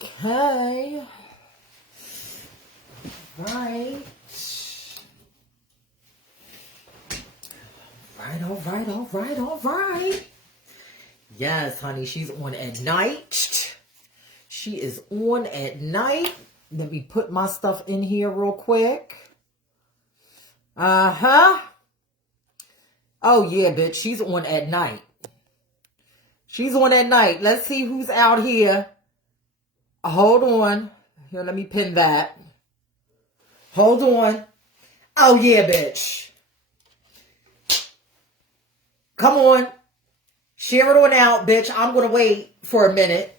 Okay. Right. All right. Yes, honey, she's on at night. She is on at night. Let me put my stuff in here real quick. Uh-huh. Oh, yeah, bitch. She's on at night. She's on at night. Let's see who's out here. Hold on. Here, let me pin that. Hold on. Oh, yeah, bitch. Come on. Share it on out, bitch. I'm going to wait for a minute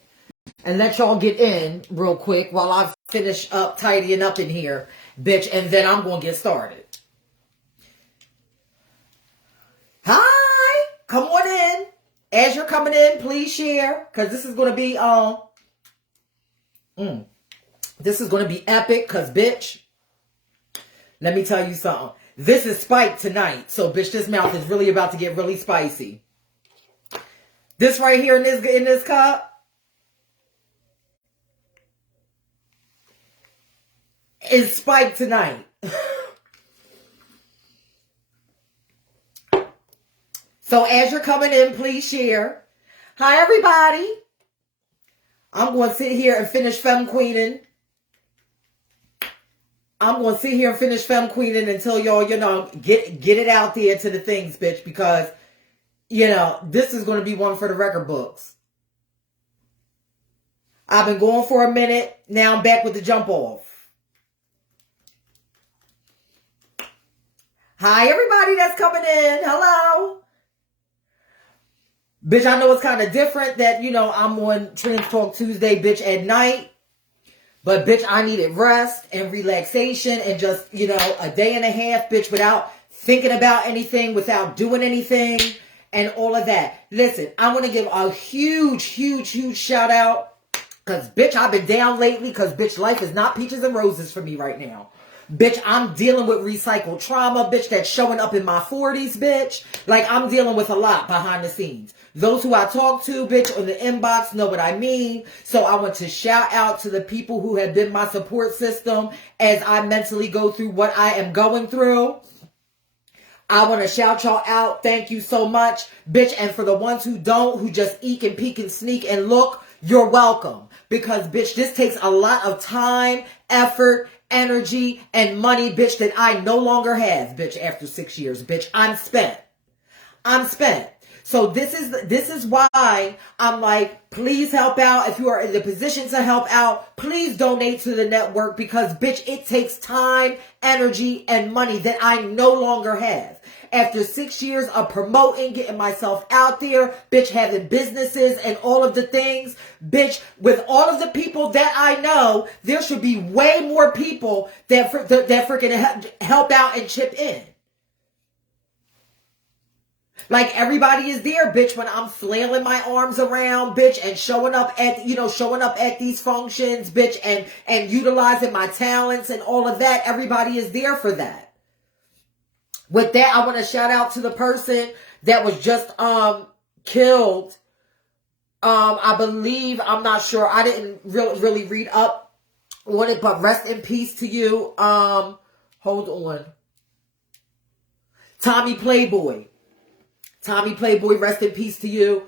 and let y'all get in real quick while I finish up tidying up in here, bitch, and then I'm going to get started. Hi. Come on in. As you're coming in, please share, because this is going to be, this is going to be epic, because, bitch, let me tell you something. This is spiked tonight, so, bitch, this mouth is really about to get really spicy. This right here in this cup is spiked tonight. So as you're coming in, please share. Hi, everybody. I'm going to sit here and finish femme queening. I'm going to sit here and finish femme queening until y'all, get it out there to the things, bitch, because, this is going to be one for the record books. I've been going for a minute. Now I'm back with the jump off. Hi, everybody that's coming in. Hello. Bitch, I know it's kind of different that, I'm on Trans Talk Tuesday, bitch, at night. But, bitch, I needed rest and relaxation and just, a day and a half, bitch, without thinking about anything, without doing anything, and all of that. Listen, I want to give a huge, huge, huge shout out. Because, bitch, I've been down lately because, bitch, life is not peaches and roses for me right now. Bitch, I'm dealing with recycled trauma, bitch, that's showing up in my 40s, bitch. Like, I'm dealing with a lot behind the scenes. Those who I talk to, bitch, on the inbox know what I mean. So I want to shout out to the people who have been my support system as I mentally go through what I am going through. I want to shout y'all out. Thank you so much, bitch. And for the ones who don't, who just eek and peek and sneak and look, you're welcome. Because, bitch, this takes a lot of time, effort, energy, and money, bitch, that I no longer have, bitch, after 6 years, bitch. I'm spent. So this is why I'm like, please help out. If you are in the position to help out, please donate to the network because, bitch, it takes time, energy, and money that I no longer have. After 6 years of promoting, getting myself out there, bitch, having businesses and all of the things, bitch, with all of the people that I know, there should be way more people that freaking help out and chip in. Like everybody is there, bitch, when I'm flailing my arms around, bitch, and showing up at these functions, bitch, and utilizing my talents and all of that. Everybody is there for that. With that, I want to shout out to the person that was just killed. I believe, I'm not sure. I didn't really read up on it, but rest in peace to you. Hold on. Tommy Playboy, rest in peace to you.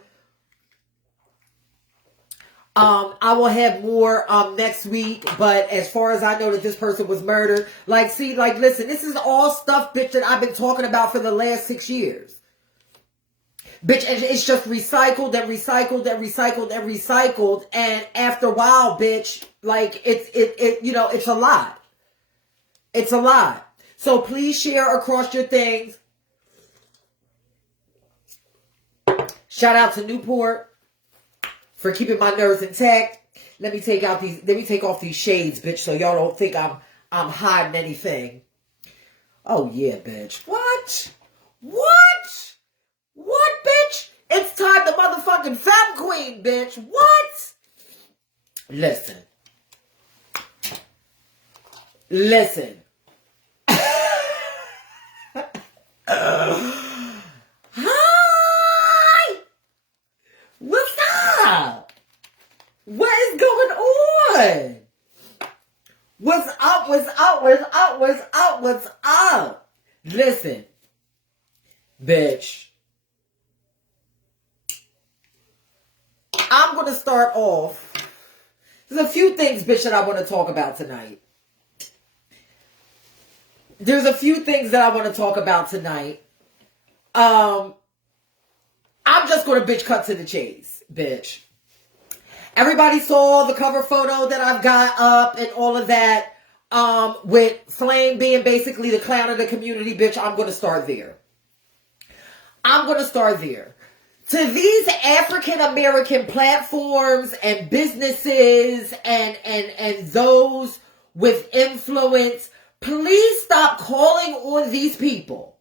I will have more next week, but as far as I know that this person was murdered, listen, this is all stuff, bitch, that I've been talking about for the last 6 years. Bitch, it's just recycled and recycled and recycled and recycled, and after a while, bitch, like it's a lot. It's a lot. So please share across your things. Shout out to Newport for keeping my nerves intact. Let me take off these shades, bitch, so y'all don't think I'm hiding anything. Oh yeah, bitch. What? What, bitch? It's time to motherfucking femme queen, bitch. What? Listen. Hi! What's up? What is going on? What's up? What's up? What's up? What's up? What's up? Listen, bitch. I'm going to start off. There's a few things, bitch, that I want to talk about tonight. I'm just going to bitch cut to the chase, bitch. Everybody saw the cover photo that I've got up and all of that, with Flame being basically the clown of the community, bitch. I'm going to start there. To these African American platforms and businesses and those with influence, please stop calling on these people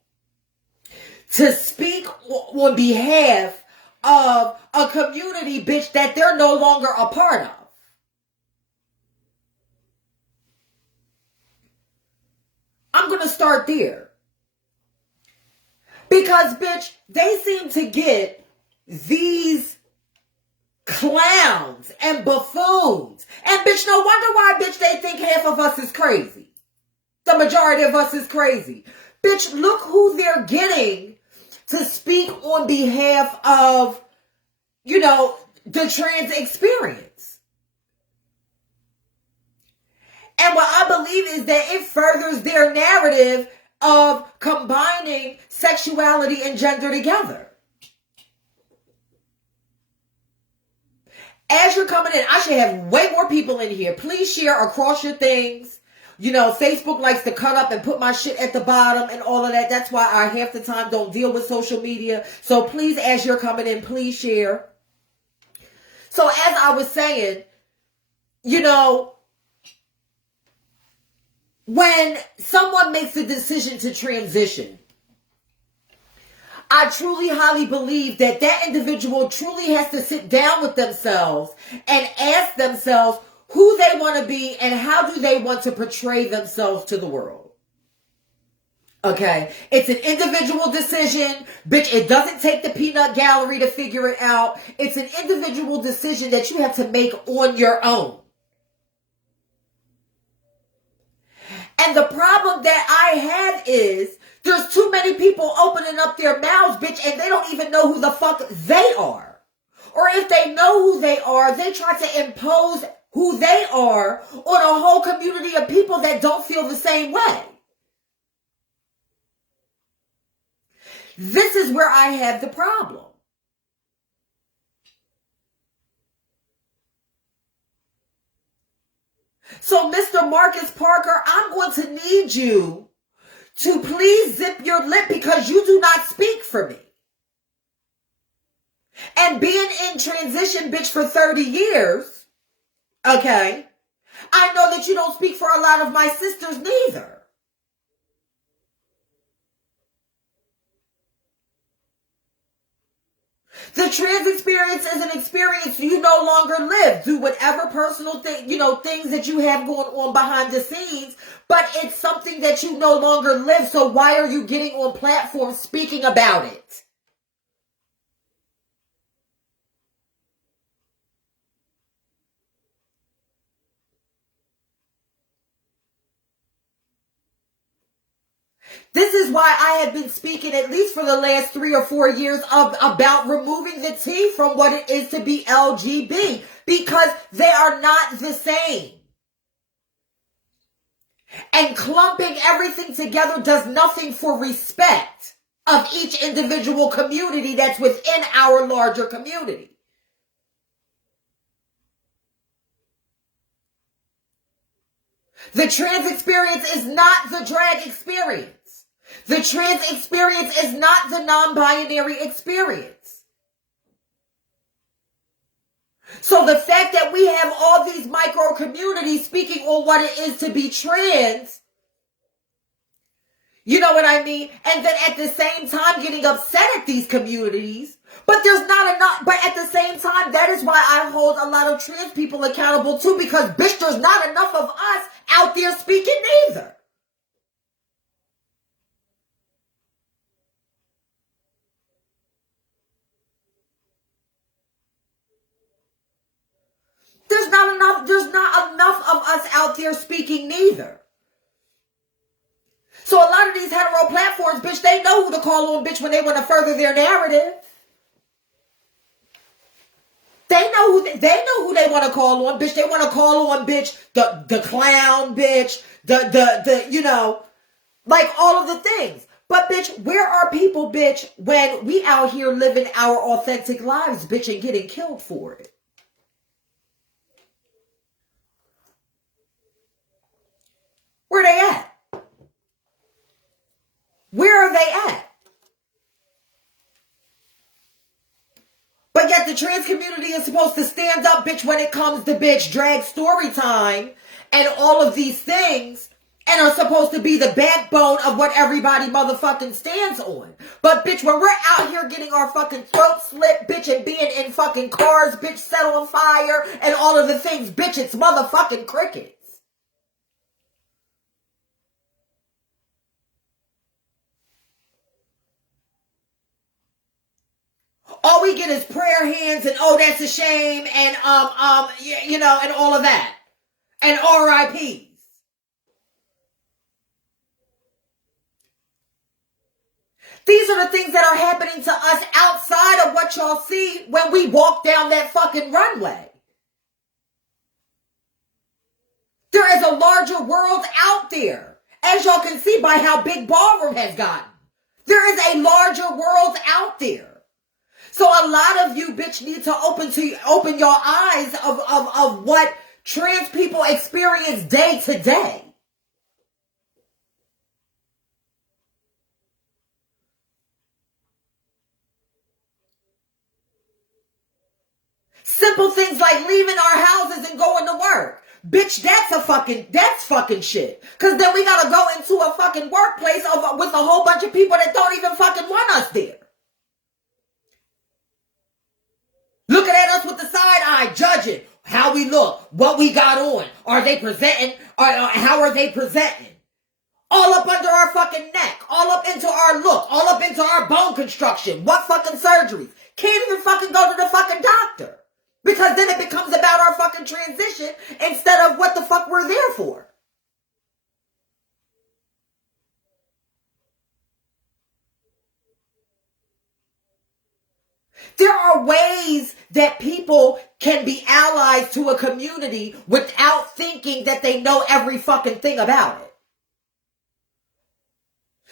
to speak on behalf of a community, bitch, that they're no longer a part of. I'm going to start there. Because, bitch, they seem to get these clowns and buffoons. And, bitch, no wonder why, bitch, they think half of us is crazy. The majority of us is crazy. Bitch, look who they're getting to speak on behalf of, the trans experience. And what I believe is that it furthers their narrative of combining sexuality and gender together. As you're coming in, I should have way more people in here. Please share across your things. Facebook likes to cut up and put my shit at the bottom and all of that. That's why I half the time don't deal with social media. So please, as you're coming in, please share. So as I was saying, when someone makes a decision to transition, I truly highly believe that individual truly has to sit down with themselves and ask themselves who they want to be and how do they want to portray themselves to the world. Okay? It's an individual decision. Bitch, it doesn't take the peanut gallery to figure it out. It's an individual decision that you have to make on your own. And the problem that I have is there's too many people opening up their mouths, bitch, and they don't even know who the fuck they are. Or if they know who they are, they try to impose who they are on a whole community of people that don't feel the same way. This is where I have the problem. So, Mr. Marcus Parker, I'm going to need you to please zip your lip because you do not speak for me. And being in transition, bitch, for 30 years, okay, I know that you don't speak for a lot of my sisters neither. The trans experience is an experience you no longer live. Do whatever personal things that you have going on behind the scenes, but it's something that you no longer live. So why are you getting on platforms speaking about it? This is why I have been speaking, at least for the last 3 or 4 years, about removing the T from what it is to be LGB, because they are not the same. And clumping everything together does nothing for respect of each individual community that's within our larger community. The trans experience is not the drag experience. The trans experience is not the non-binary experience. So the fact that we have all these micro communities speaking on what it is to be trans, you know what I mean? And then at the same time getting upset at these communities, but there's not enough. But at the same time, that is why I hold a lot of trans people accountable too, because bitch, there's not enough of us out there speaking either. there's not enough of us out there speaking neither. So a lot of these hetero platforms, bitch, they know who to call on, bitch, when they want to further their narrative. They know who they want to call on, bitch. They want to call on, bitch, the clown, bitch, the you know, like all of the things. But bitch, where are people, bitch, when we out here living our authentic lives, bitch, and getting killed for it? Where they at? Where are they at? But yet the trans community is supposed to stand up, bitch, when it comes to, bitch, drag story time and all of these things, and are supposed to be the backbone of what everybody motherfucking stands on. But, bitch, when we're out here getting our fucking throat slit, bitch, and being in fucking cars, bitch, set on fire, and all of the things, bitch, it's motherfucking crickets. All we get is prayer hands and, oh, that's a shame, and, you know, and all of that. And RIPs. These are the things that are happening to us outside of what y'all see when we walk down that fucking runway. There is a larger world out there, as y'all can see by how big Ballroom has gotten. There is a larger world out there. So a lot of you, bitch, need to open your eyes of what trans people experience day to day. Simple things like leaving our houses and going to work. Bitch, that's fucking shit. Cause then we gotta go into a fucking workplace with a whole bunch of people that don't even fucking want us there. Looking at us with the side eye, judging how we look, what we got on. Are they presenting? How are they presenting? All up under our fucking neck. All up into our look. All up into our bone construction. What fucking surgeries? Can't even fucking go to the fucking doctor. Because then it becomes about our fucking transition instead of what the fuck we're there for. There are ways that people can be allies to a community without thinking that they know every fucking thing about it.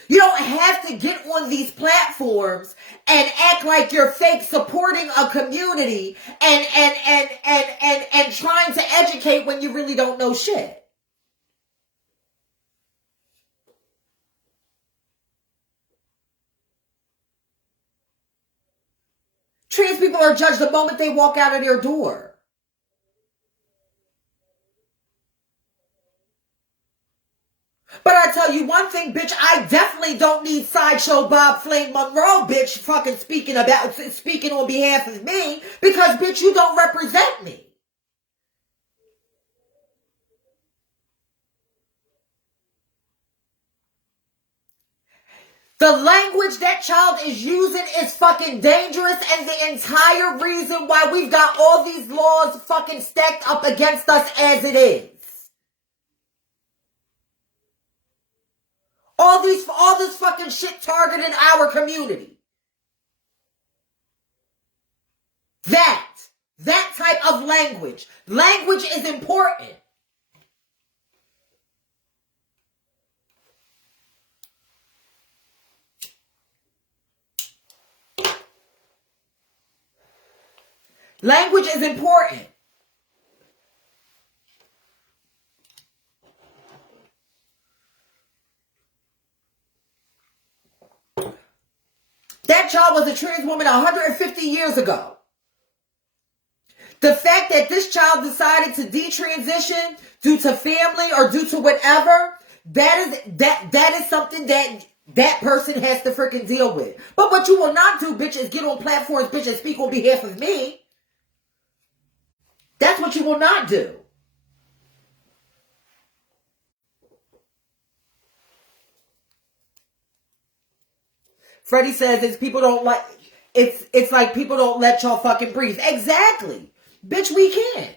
You don't have to get on these platforms and act like you're fake supporting a community and trying to educate when you really don't know shit. Trans people are judged the moment they walk out of their door. But I tell you one thing, bitch, I definitely don't need Sideshow Bob Flame Monroe, bitch, fucking speaking on behalf of me, because, bitch, you don't represent me. The language that child is using is fucking dangerous, and the entire reason why we've got all these laws fucking stacked up against us as it is. All this fucking shit targeting our community. That type of language. Language is important. Language is important. That child was a trans woman 150 years ago. The fact that this child decided to detransition due to family or due to whatever, that is something that person has to freaking deal with. But what you will not do, bitch, is get on platforms, bitch, and speak on behalf of me. That's what you will not do. Freddie says it's like people don't let y'all fucking breathe. Exactly. Bitch, we can.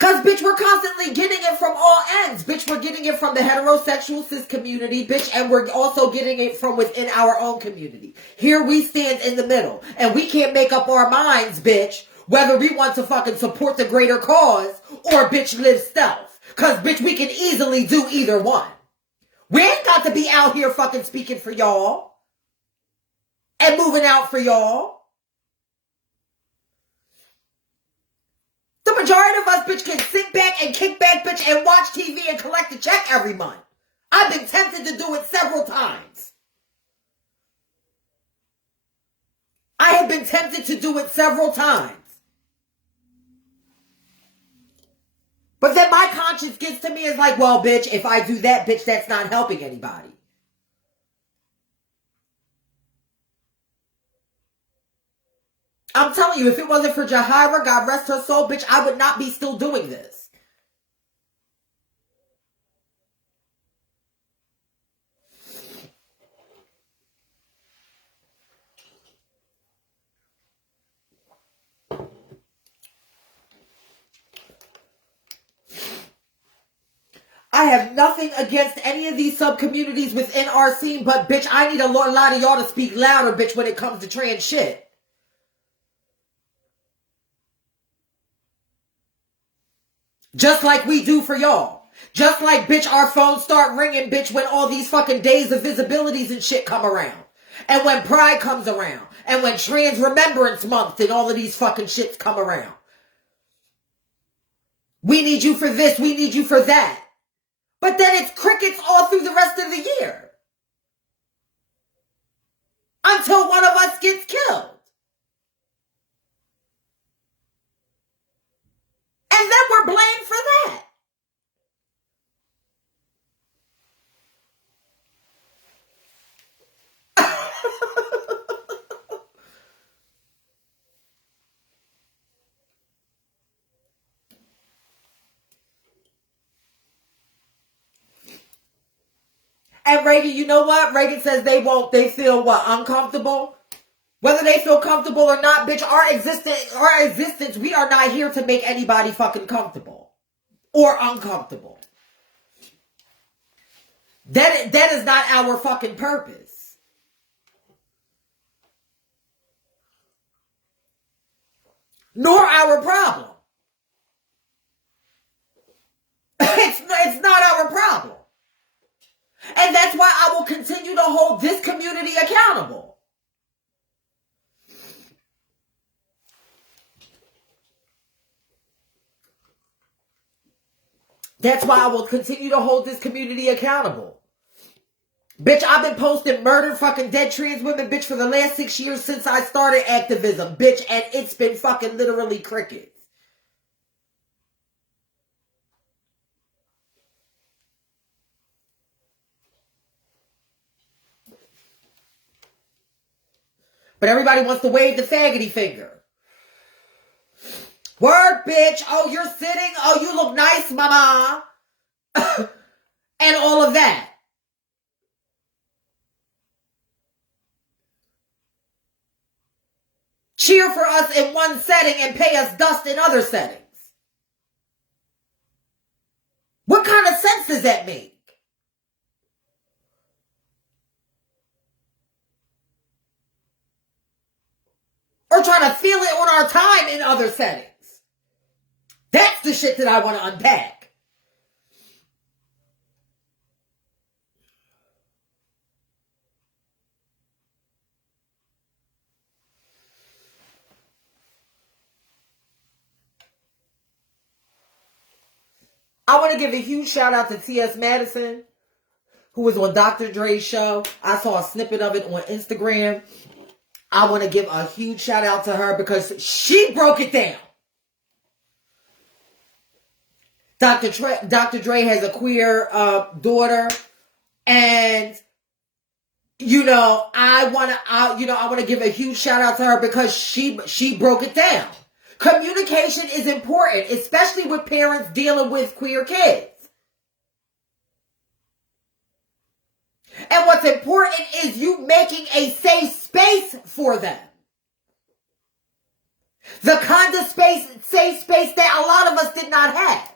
Because, bitch, we're constantly getting it from all ends. Bitch, we're getting it from the heterosexual cis community, bitch, and we're also getting it from within our own community. Here we stand in the middle, and we can't make up our minds, bitch, whether we want to fucking support the greater cause or, bitch, live stealth. Because, bitch, we can easily do either one. We ain't got to be out here fucking speaking for y'all and moving out for y'all. The majority of us, bitch, can sit back and kick back, bitch, and watch TV and collect a check every month. I've been tempted to do it several times. I have been tempted to do it several times. But then my conscience gets to me as like, well, bitch, if I do that, bitch, that's not helping anybody. I'm telling you, if it wasn't for Jahira, God rest her soul, bitch, I would not be still doing this. I have nothing against any of these sub-communities within our scene, but, bitch, I need a lot of y'all to speak louder, bitch, when it comes to trans shit. Just like we do for y'all. Just like, bitch, our phones start ringing, bitch, when all these fucking days of visibilities and shit come around. And when Pride comes around. And when Trans Remembrance Month and all of these fucking shits come around. We need you for this. We need you for that. But then it's crickets all through the rest of the year. Until one of us gets killed. And then we're blamed for that. And Reagan, you know what? Reagan says they feel what? Uncomfortable? Whether they feel comfortable or not, bitch, our existence, we are not here to make anybody fucking comfortable. Or uncomfortable. That is not our fucking purpose. Nor our problem. It's not our problem. And that's why I will continue to hold this community accountable. That's why I will continue to hold this community accountable. Bitch, I've been posting murdered fucking dead trans women, bitch, for the last 6 years since I started activism, bitch, and it's been fucking literally crickets. But everybody wants to wave the faggoty finger. Word, bitch. Oh, you're sitting. Oh, you look nice, mama. And all of that. Cheer for us in one setting and pay us dust in other settings. What kind of sense does that make? Or trying to feel it on our time in other settings. That's the shit that I want to unpack. I want to give a huge shout out to T.S. Madison, who was on Dr. Dre's show. I saw a snippet of it on Instagram. I want to give a huge shout out to her because she broke it down. Dr. Dre has a queer daughter, and I want to give a huge shout out to her because she broke it down. Communication is important, especially with parents dealing with queer kids. And what's important is you making a safe space for them. The kind of safe space that a lot of us did not have.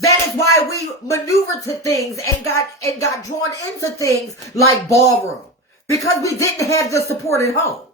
That is why we maneuvered to things and got drawn into things like ballroom. Because we didn't have the support at home.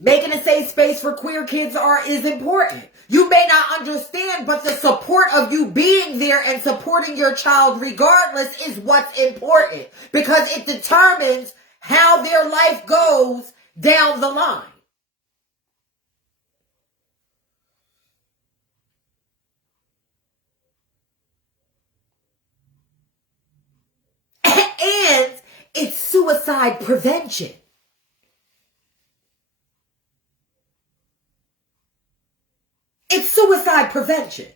Making a safe space for queer kids is important. You may not understand, but the support of you being there and supporting your child regardless is what's important. Because it determines how their life goes down the line. And it's suicide prevention. It's suicide prevention.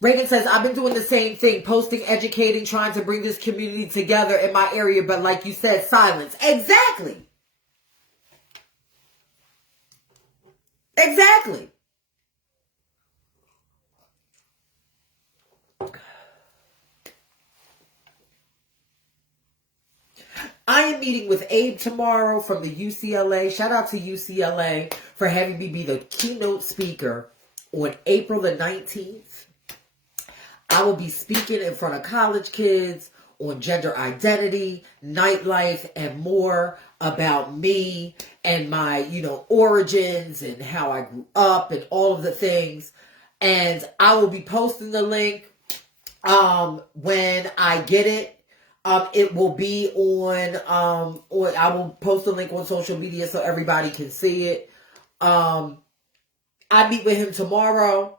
Reagan says, I've been doing the same thing, posting, educating, trying to bring this community together in my area, but like you said, silence. Exactly. Exactly. I am meeting with Abe tomorrow from the UCLA. Shout out to UCLA for having me be the keynote speaker on April the 19th. I will be speaking in front of college kids on gender identity, nightlife, and more about me and my, origins and how I grew up and all of the things. And I will be posting the link when I get it. It will be on, I will post a link on social media so everybody can see it. I meet with him tomorrow.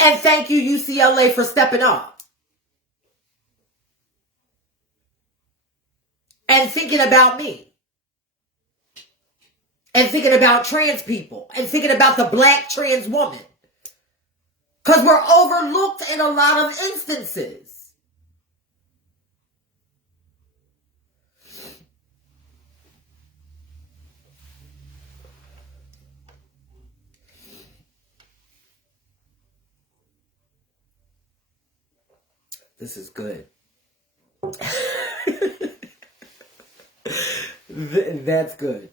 And thank you, UCLA, for stepping up. And thinking about me. And thinking about trans people. And thinking about the black trans woman. Because we're overlooked in a lot of instances. This is good. That's good.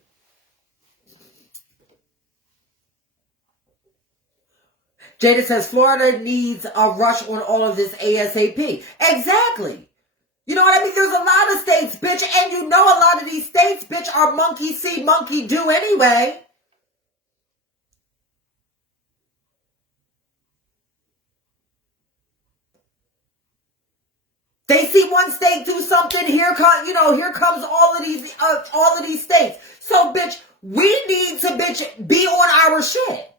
Jada says, Florida needs a rush on all of this ASAP. Exactly. You know what I mean? There's a lot of states, bitch, and a lot of these states, bitch, are monkey see, monkey do anyway. They see one state do something, here comes all of these states. So, bitch, we need to, bitch, be on our shit.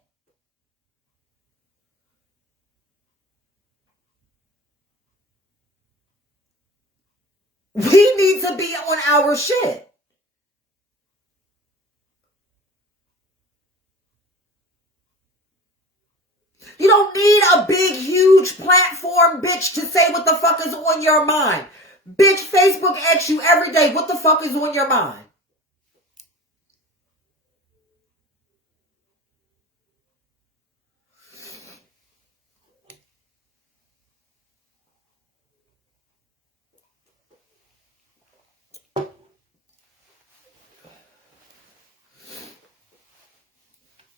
We need to be on our shit. You don't need a big, huge platform, bitch, to say what the fuck is on your mind. Bitch, Facebook asks you every day, what the fuck is on your mind?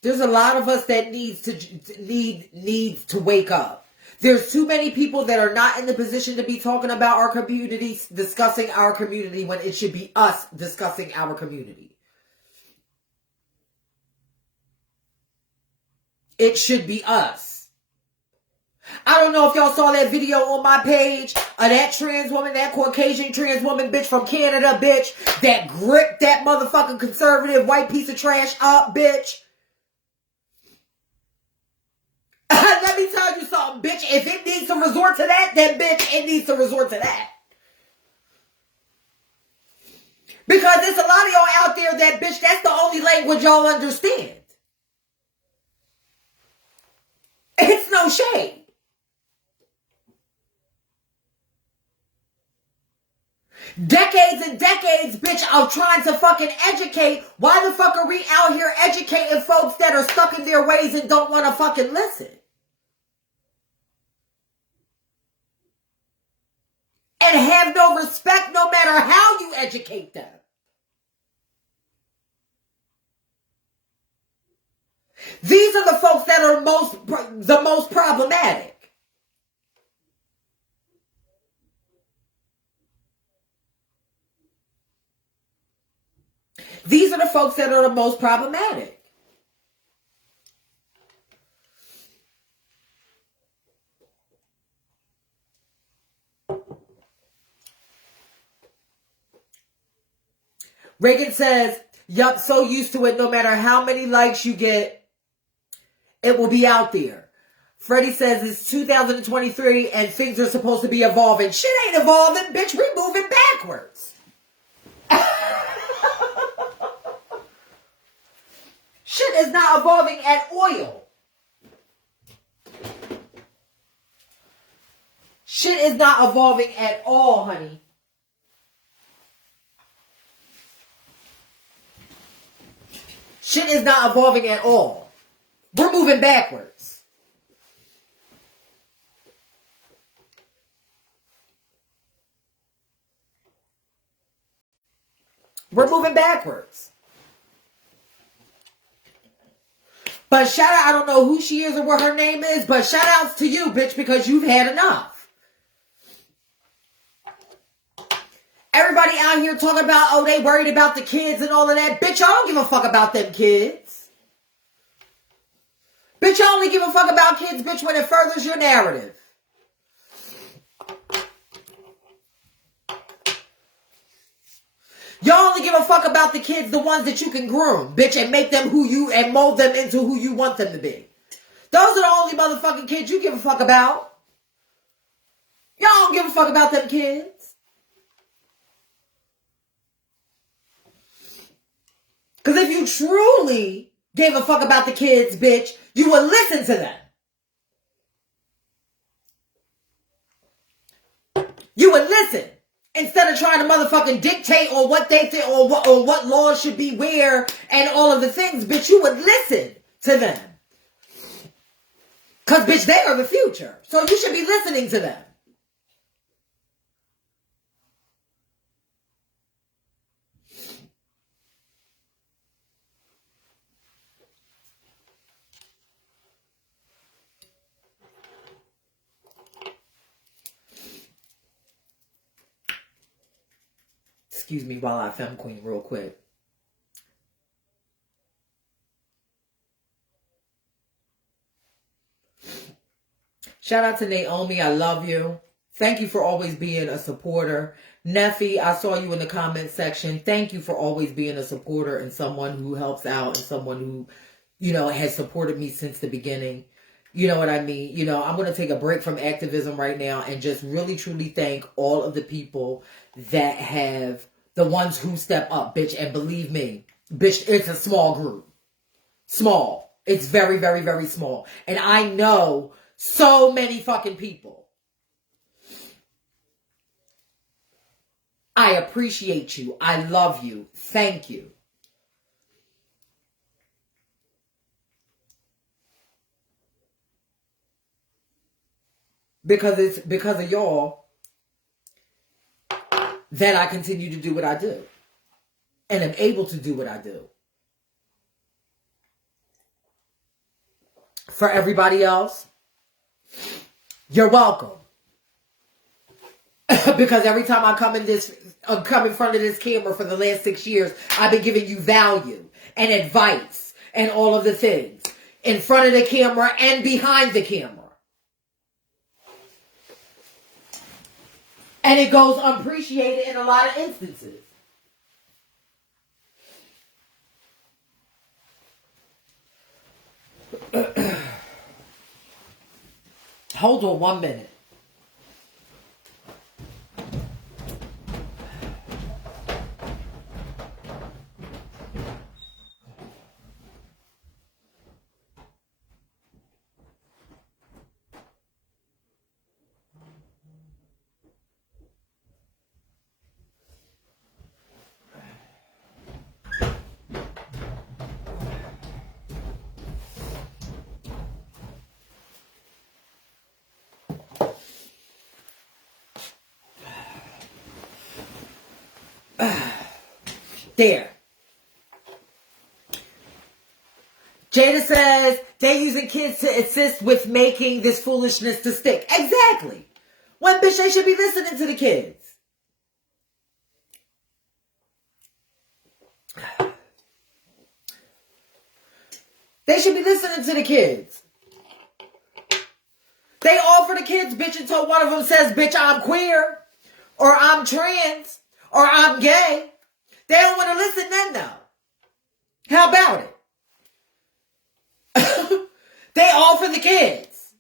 There's a lot of us that needs to wake up. There's too many people that are not in the position to be talking about our community, discussing our community, when it should be us discussing our community. It should be us. I don't know if y'all saw that video on my page of that trans woman, that Caucasian trans woman, bitch, from Canada, bitch, that gripped that motherfucking conservative white piece of trash up, bitch. Let me tell you something, bitch. If it needs to resort to that, then, bitch, it needs to resort to that. Because there's a lot of y'all out there that, bitch, that's the only language y'all understand. It's no shade. Decades and decades, bitch, of trying to fucking educate. Why the fuck are we out here educating folks that are stuck in their ways and don't want to fucking listen? And have no respect no matter how you educate them. These are the folks that are the most problematic. These are the folks that are the most problematic. Reagan says, yup, so used to it, no matter how many likes you get, it will be out there. Freddie says it's 2023 and things are supposed to be evolving. Shit ain't evolving, bitch. We moving backwards. Shit is not evolving at all. Shit is not evolving at all, honey. Shit is not evolving at all. We're moving backwards. We're moving backwards. But shout out, I don't know who she is or what her name is, but shout outs to you, bitch, because you've had enough. Everybody out here talking about, oh, they worried about the kids and all of that. Bitch, y'all don't give a fuck about them kids. Bitch, y'all only give a fuck about kids, bitch, when it furthers your narrative. Y'all only give a fuck about the kids, the ones that you can groom, bitch, and make them and mold them into who you want them to be. Those are the only motherfucking kids you give a fuck about. Y'all don't give a fuck about them kids. Because if you truly gave a fuck about the kids, bitch, you would listen to them. You would listen. Instead of trying to motherfucking dictate on what they think or what laws should be where and all of the things, bitch, you would listen to them. Because, bitch, they are the future. So you should be listening to them. Excuse me while I femme queen real quick. Shout out to Naomi. I love you. Thank you for always being a supporter. Neffy, I saw you in the comment section. Thank you for always being a supporter and someone who helps out and someone who, has supported me since the beginning. You know what I mean? I'm going to take a break from activism right now and just really, truly thank all of the people that have, the ones who step up, bitch. And believe me, bitch, it's a small group. Small. It's very, very, very small. And I know so many fucking people. I appreciate you. I love you. Thank you. Because it's because of y'all that I continue to do what I do. And am able to do what I do. For everybody else, you're welcome. Because every time I come in front of this camera for the last 6 years, I've been giving you value and advice and all of the things in front of the camera and behind the camera. And it goes unappreciated in a lot of instances. Hold on 1 minute. There. Jada says they using kids to assist with making this foolishness to stick. Exactly. When, bitch, they should be listening to the kids. They should be listening to the kids. They offer the kids, bitch, until one of them says, bitch, I'm queer, or I'm trans, or I'm gay. They don't want to listen then, though. How about it? They offer the kids.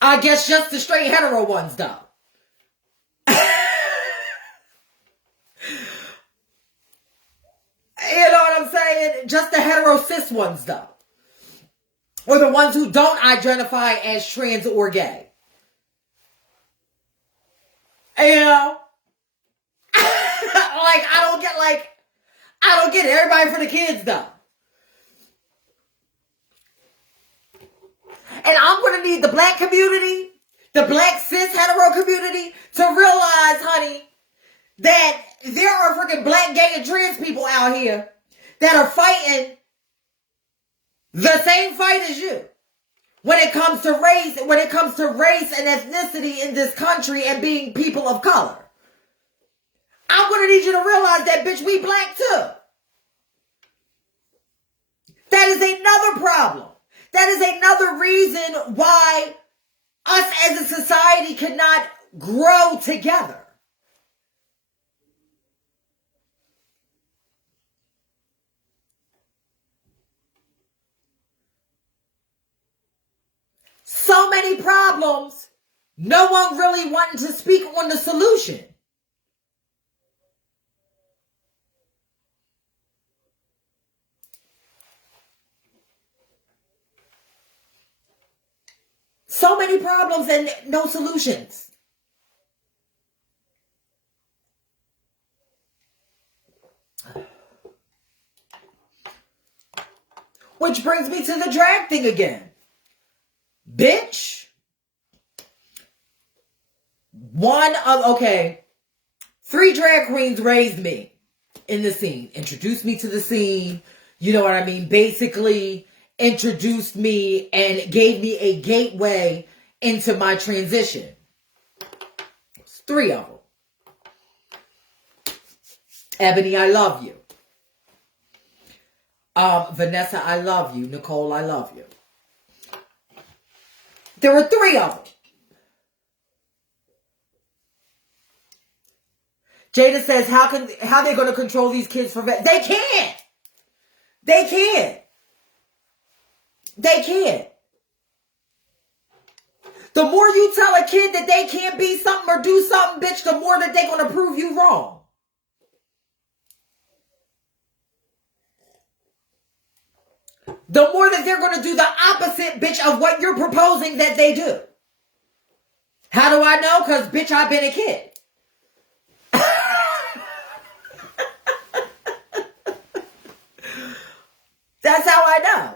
I guess just the straight hetero ones, though. You know what I'm saying? Just the hetero cis ones, though. Or the ones who don't identify as trans or gay. You know? I don't get it. Everybody for the kids, though. And I'm going to need the black community, the black cis hetero community to realize, honey, that there are freaking black, gay, and trans people out here that are fighting the same fight as you when it comes to race and ethnicity in this country and being people of color. I'm going to need you to realize that, bitch, we black too. That is another problem. That is another reason why us as a society cannot grow together. So many problems, no one really wanting to speak on the solution. So many problems and no solutions. Which brings me to the drag thing again. Bitch. Three drag queens raised me in the scene. Introduced me to the scene. You know what I mean? Basically introduced me and gave me a gateway into my transition. It's three of them. Ebony, I love you. Vanessa, I love you. Nicole, I love you. There were three of them. Jada says, how they going to control these kids for vet? They can't. They can't. They can't. The more you tell a kid that they can't be something or do something, bitch, the more that they're going to prove you wrong. The more that they're going to do the opposite, bitch, of what you're proposing that they do. How do I know? Because, bitch, I've been a kid. That's how I know.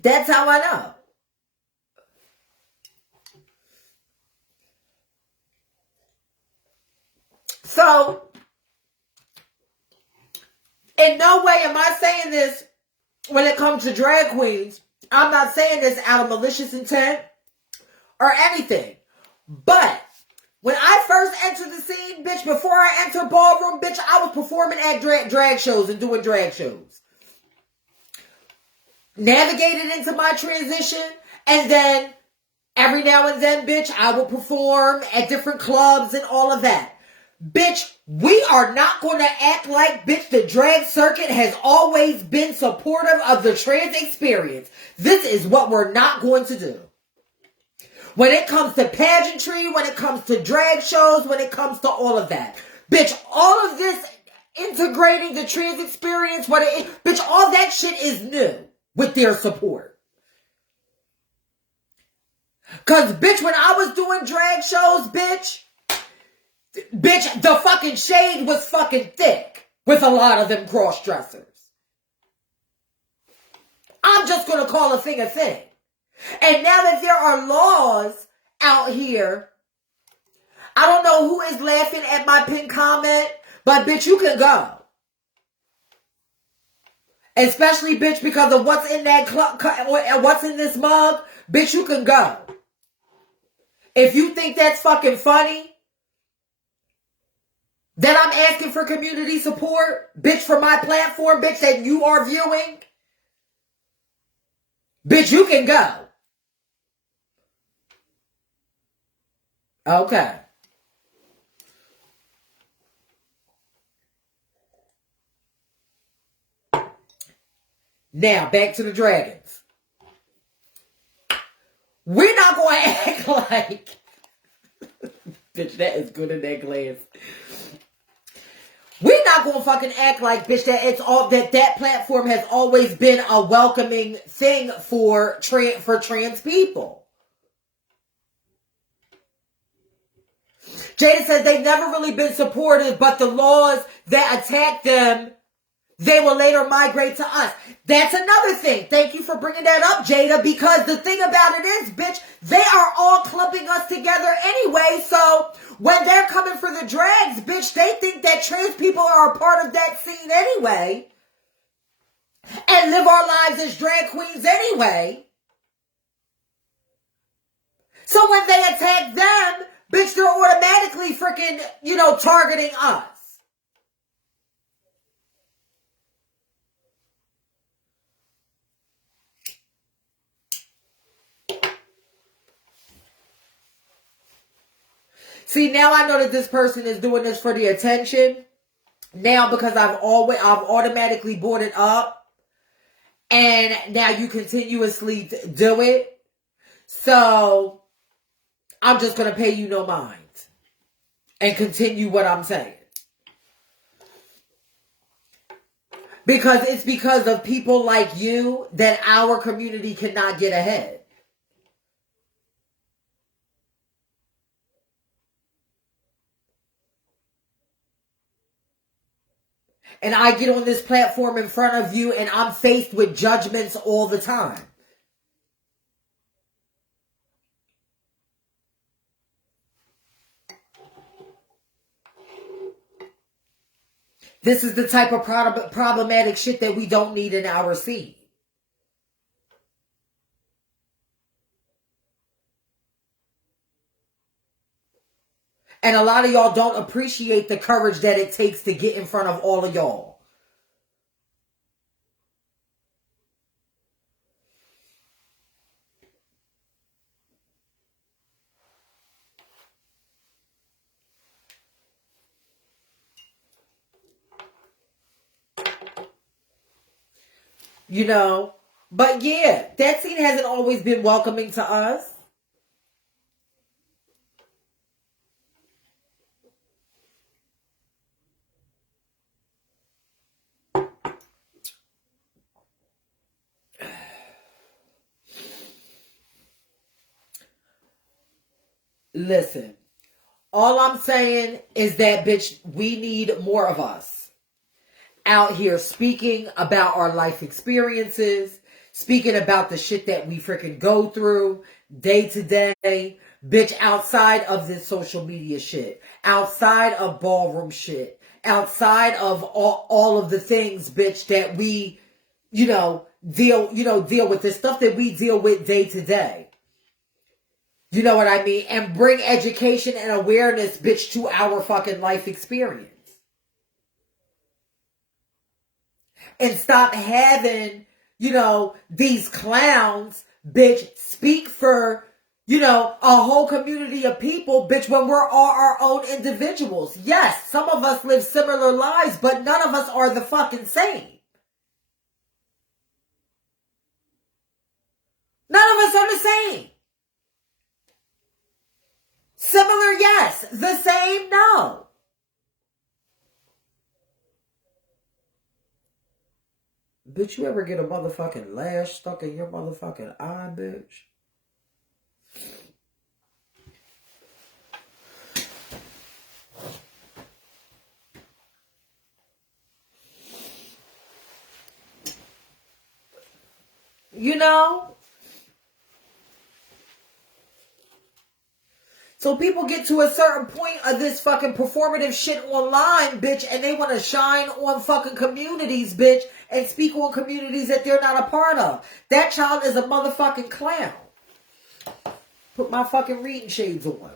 That's how I know. So, in no way am I saying this when it comes to drag queens. I'm not saying this out of malicious intent or anything. But when I first entered the scene, bitch, before I entered ballroom, bitch, I was performing at drag shows and doing drag shows. Navigated into my transition, and then every now and then, bitch, I will perform at different clubs and all of that. Bitch, we are not going to act like, bitch, the drag circuit has always been supportive of the trans experience. This is what we're not going to do. When it comes to pageantry, when it comes to drag shows, when it comes to all of that. Bitch, all of this integrating the trans experience, bitch, all that shit is new with their support. Because, bitch, when I was doing drag shows, bitch, the fucking shade was fucking thick with a lot of them cross-dressers. I'm just going to call a thing a thing. And now that there are laws out here, I don't know who is laughing at my pinned comment, but bitch, you can go. Especially, bitch, because of what's in that what's in this mug, bitch, you can go. If you think that's fucking funny, that I'm asking for community support, bitch, for my platform, bitch, that you are viewing, bitch, you can go. Okay. Now, back to the dragons. We're not going to act like... Bitch, that is good in that glass. We're not going to fucking act like, bitch, that it's all that platform has always been a welcoming thing for trans people. Jada says they've never really been supportive, but the laws that attack them, they will later migrate to us. That's another thing. Thank you for bringing that up, Jada, because the thing about it is, bitch, they are all clumping us together anyway, so when they're coming for the drags, bitch, they think that trans people are a part of that scene anyway and live our lives as drag queens anyway. So when they attack them, bitch, they're automatically freaking, targeting us. See, now I know that this person is doing this for the attention. Now, because I've automatically brought it up, and now you continuously do it. So I'm just gonna pay you no mind and continue what I'm saying, because it's because of people like you that our community cannot get ahead. And I get on this platform in front of you and I'm faced with judgments all the time. This is the type of problematic shit that we don't need in our scene. And a lot of y'all don't appreciate the courage that it takes to get in front of all of y'all. But yeah, that scene hasn't always been welcoming to us. Listen, all I'm saying is that, bitch, we need more of us out here speaking about our life experiences, speaking about the shit that we freaking go through day to day, bitch, outside of this social media shit, outside of ballroom shit, outside of all of the things, bitch, that we, deal with, the stuff that we deal with day to day. You know what I mean? And bring education and awareness, bitch, to our fucking life experience. And stop having, these clowns, bitch, speak for, a whole community of people, bitch, when we're all our own individuals. Yes, some of us live similar lives, but none of us are the fucking same. None of us are the same. Similar, yes. The same, no. Bitch, you ever get a motherfucking lash stuck in your motherfucking eye, bitch? So people get to a certain point of this fucking performative shit online, bitch, and they want to shine on fucking communities, bitch, and speak on communities that they're not a part of. That child is a motherfucking clown. Put my fucking reading shades on.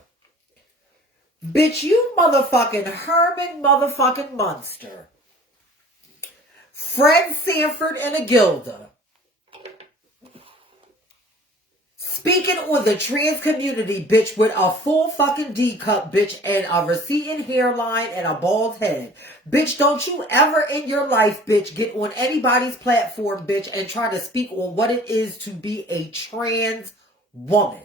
Bitch, you motherfucking Herman motherfucking Munster. Fred Sanford and Agilda. Speaking on the trans community, bitch, with a full fucking D cup, bitch, and a receding hairline and a bald head. Bitch, don't you ever in your life, bitch, get on anybody's platform, bitch, and try to speak on what it is to be a trans woman.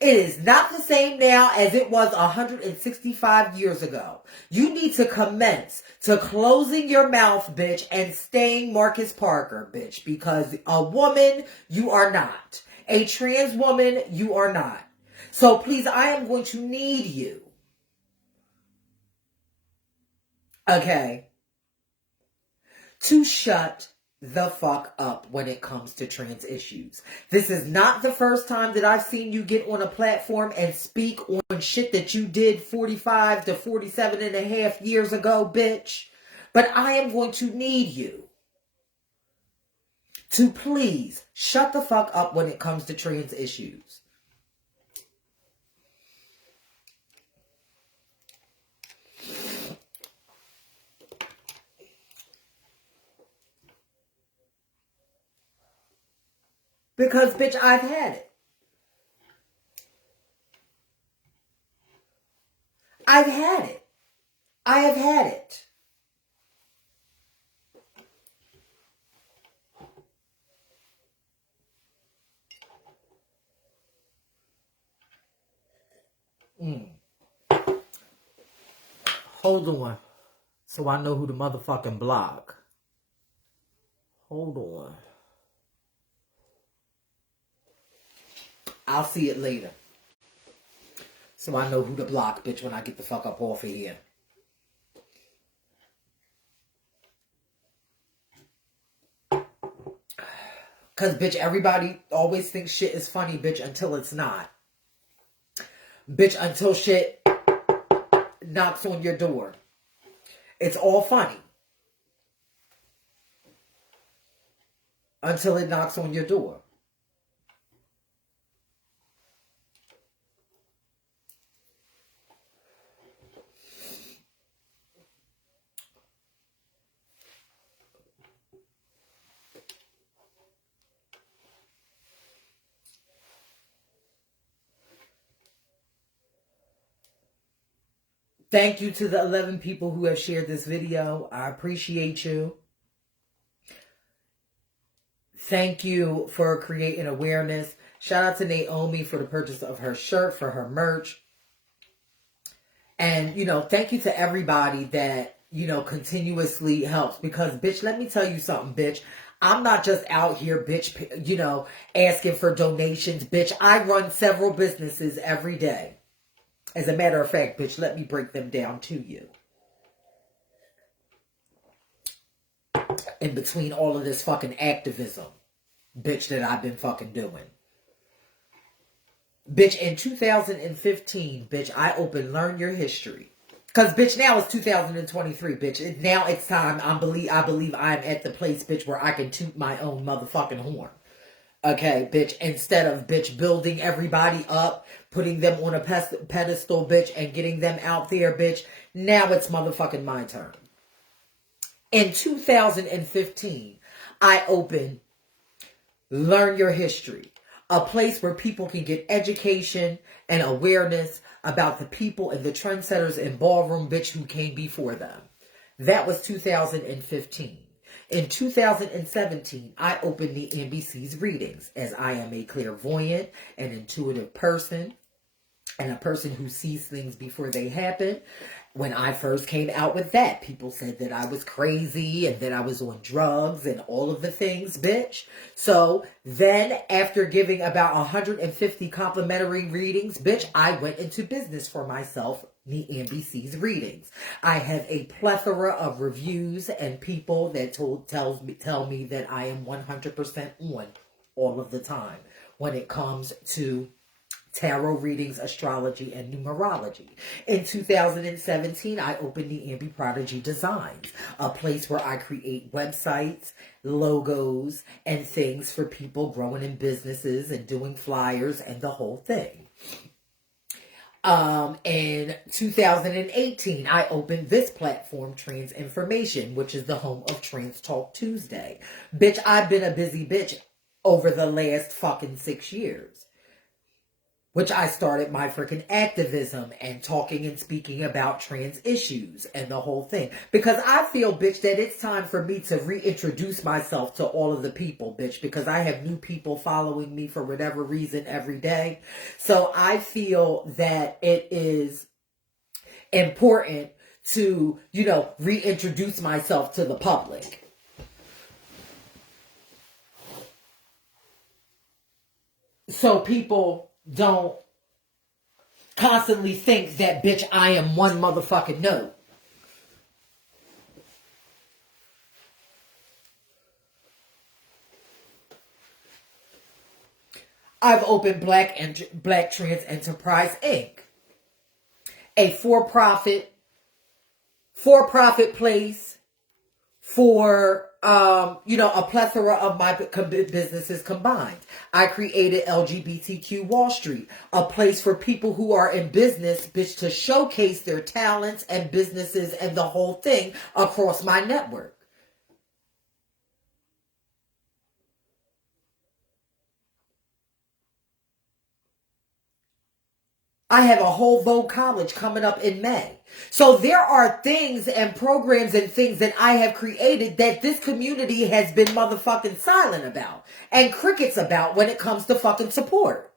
It is not the same now as it was 165 years ago. You need to commence to closing your mouth, bitch, and staying Marcus Parker, bitch, because a woman, you are not. A trans woman, you are not. So please, I am going to need you. Okay. To shut the fuck up when it comes to trans issues. This is not the first time that I've seen you get on a platform and speak on shit that you did 45 to 47 and a half years ago, bitch. But I am going to need you to please shut the fuck up when it comes to trans issues. Because, bitch, I've had it. I've had it. I have had it. Hold on. So I know who the motherfucking block. Hold on. I'll see it later. So I know who to block, bitch, when I get the fuck up off of here. Because, bitch, everybody always thinks shit is funny, bitch, until it's not. Bitch, until shit knocks on your door. It's all funny. Until it knocks on your door. Thank you to the 11 people who have shared this video. I appreciate you. Thank you for creating awareness. Shout out to Naomi for the purchase of her shirt, for her merch. And, thank you to everybody that, continuously helps. Because, bitch, let me tell you something, bitch. I'm not just out here, bitch, asking for donations, bitch. I run several businesses every day. As a matter of fact, bitch, let me break them down to you. In between all of this fucking activism, bitch, that I've been fucking doing. Bitch, in 2015, bitch, I opened Learn Your History. Because, bitch, now it's 2023, bitch. Now it's time. I believe I'm at the place, bitch, where I can toot my own motherfucking horn. Okay, bitch, instead of, bitch, building everybody up, putting them on a pedestal, bitch, and getting them out there, bitch, now it's motherfucking my turn. In 2015, I opened Learn Your History, a place where people can get education and awareness about the people and the trendsetters in ballroom, bitch, who came before them. That was 2015. In 2017, I opened the NBC's readings, as I am a clairvoyant and intuitive person and a person who sees things before they happen. When I first came out with that, people said that I was crazy and that I was on drugs and all of the things, bitch. So then after giving about 150 complimentary readings, bitch, I went into business for myself, the NBC's readings. I have a plethora of reviews and people that tell me that I am 100% on all of the time when it comes to tarot readings, astrology, and numerology. In 2017, I opened Niambi Prodigy Designs, a place where I create websites, logos, and things for people growing in businesses and doing flyers and the whole thing. In 2018, I opened this platform, Transinformation, which is the home of Trans Talk Tuesday. Bitch, I've been a busy bitch over the last fucking 6 years. Which I started my freaking activism and talking and speaking about trans issues and the whole thing. Because I feel, bitch, that it's time for me to reintroduce myself to all of the people, bitch. Because I have new people following me for whatever reason every day. So I feel that it is important to, reintroduce myself to the public. So people don't constantly think that, bitch, I am one motherfucking note. I've opened Black Trans Enterprise Inc., a for-profit place for, a plethora of my businesses combined. I created LGBTQ Wall Street, a place for people who are in business, bitch, to showcase their talents and businesses and the whole thing across my network. I have a whole Vogue College coming up in May. So there are things and programs and things that I have created that this community has been motherfucking silent about and crickets about when it comes to fucking support.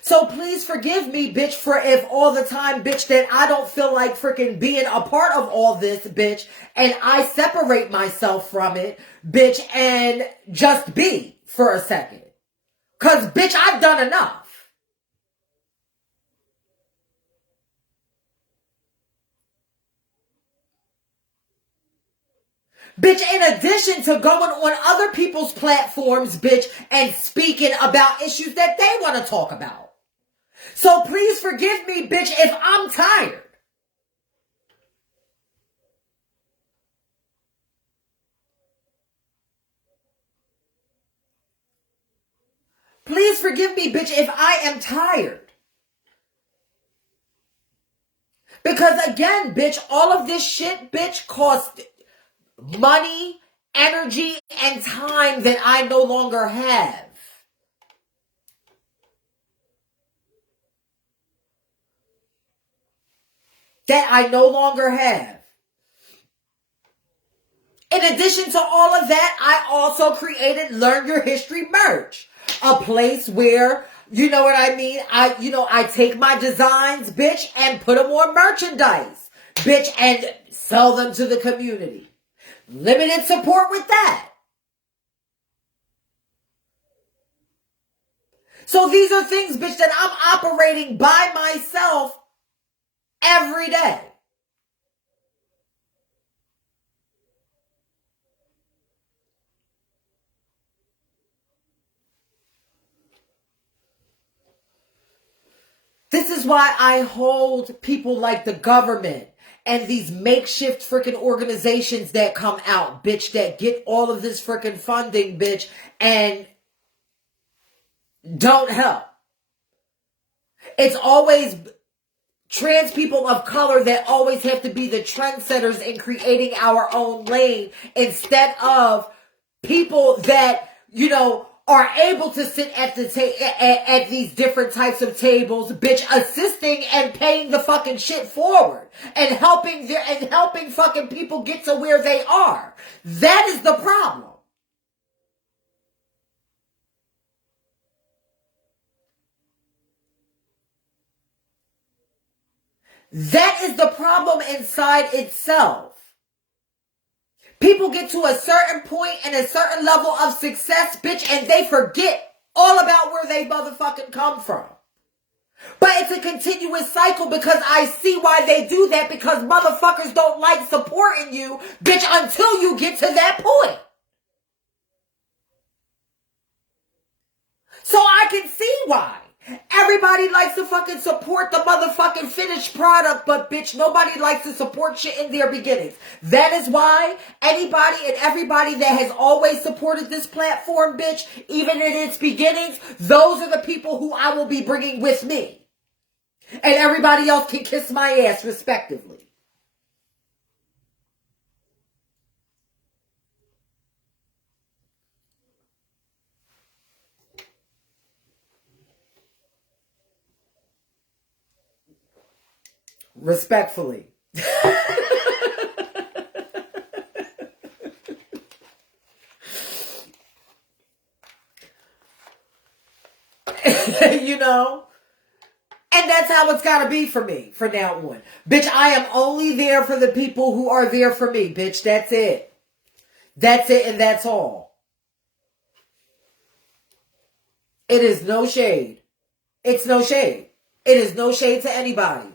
So please forgive me, bitch, for if all the time, bitch, that I don't feel like freaking being a part of all this, bitch, and I separate myself from it, bitch, and just be for a second. 'Cause, bitch, I've done enough. Bitch, in addition to going on other people's platforms, bitch, and speaking about issues that they want to talk about. So please forgive me, bitch, if I'm tired. Please forgive me, bitch, if I am tired. Because again, bitch, all of this shit, bitch, costs money, energy, and time that I no longer have. That I no longer have. In addition to all of that, I also created Learn Your History merch. A place where, you know what I mean? I take my designs, bitch, and put them on merchandise, bitch, and sell them to the community. Limited support with that. So these are things, bitch, that I'm operating by myself every day. This is why I hold people like the government and these makeshift freaking organizations that come out, bitch, that get all of this freaking funding, bitch, and don't help. It's always trans people of color that always have to be the trendsetters in creating our own lane instead of people that, are able to sit at the at these different types of tables, bitch, assisting and paying the fucking shit forward and helping fucking people get to where they are. That is the problem. That is the problem inside itself. People get to a certain point and a certain level of success, bitch, and they forget all about where they motherfucking come from. But it's a continuous cycle because I see why they do that, because motherfuckers don't like supporting you, bitch, until you get to that point. So I can see why. Everybody likes to fucking support the motherfucking finished product, but bitch, nobody likes to support shit in their beginnings. That is why anybody and everybody that has always supported this platform, bitch, even in its beginnings, those are the people who I will be bringing with me. And everybody else can kiss my ass respectively. Respectfully. You know? And that's how it's got to be for me from now on. Bitch, I am only there for the people who are there for me, bitch. That's it. That's it and that's all. It is no shade. It's no shade. It is no shade to anybody.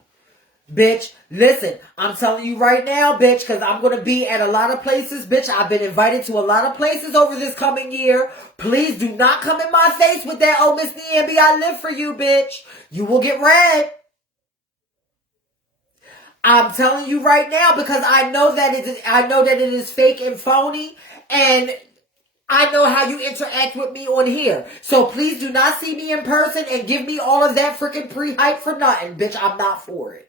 Bitch, listen, I'm telling you right now, bitch, because I'm going to be at a lot of places, bitch. I've been invited to a lot of places over this coming year. Please do not come in my face with that, oh, Miss Niambi, I live for you, bitch. You will get red. I'm telling you right now because I know that it is fake and phony, and I know how you interact with me on here. So please do not see me in person and give me all of that freaking pre-hype for nothing, bitch. I'm not for it.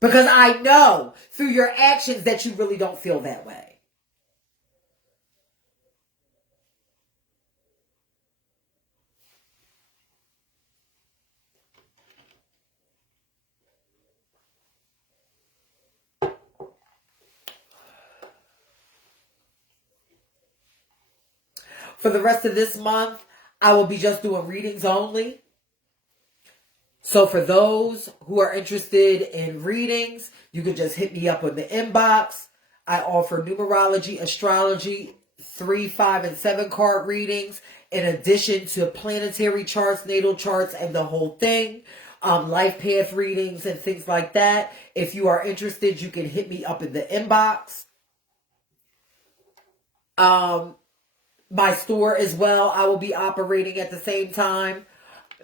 Because I know through your actions that you really don't feel that way. For the rest of this month, I will be just doing readings only. So for those who are interested in readings, you can just hit me up in the inbox. I offer numerology, astrology, 3, 5, and 7 card readings, in addition to planetary charts, natal charts, and the whole thing. Life path readings and things like that. If you are interested, you can hit me up in the inbox. My store as well, I will be operating at the same time.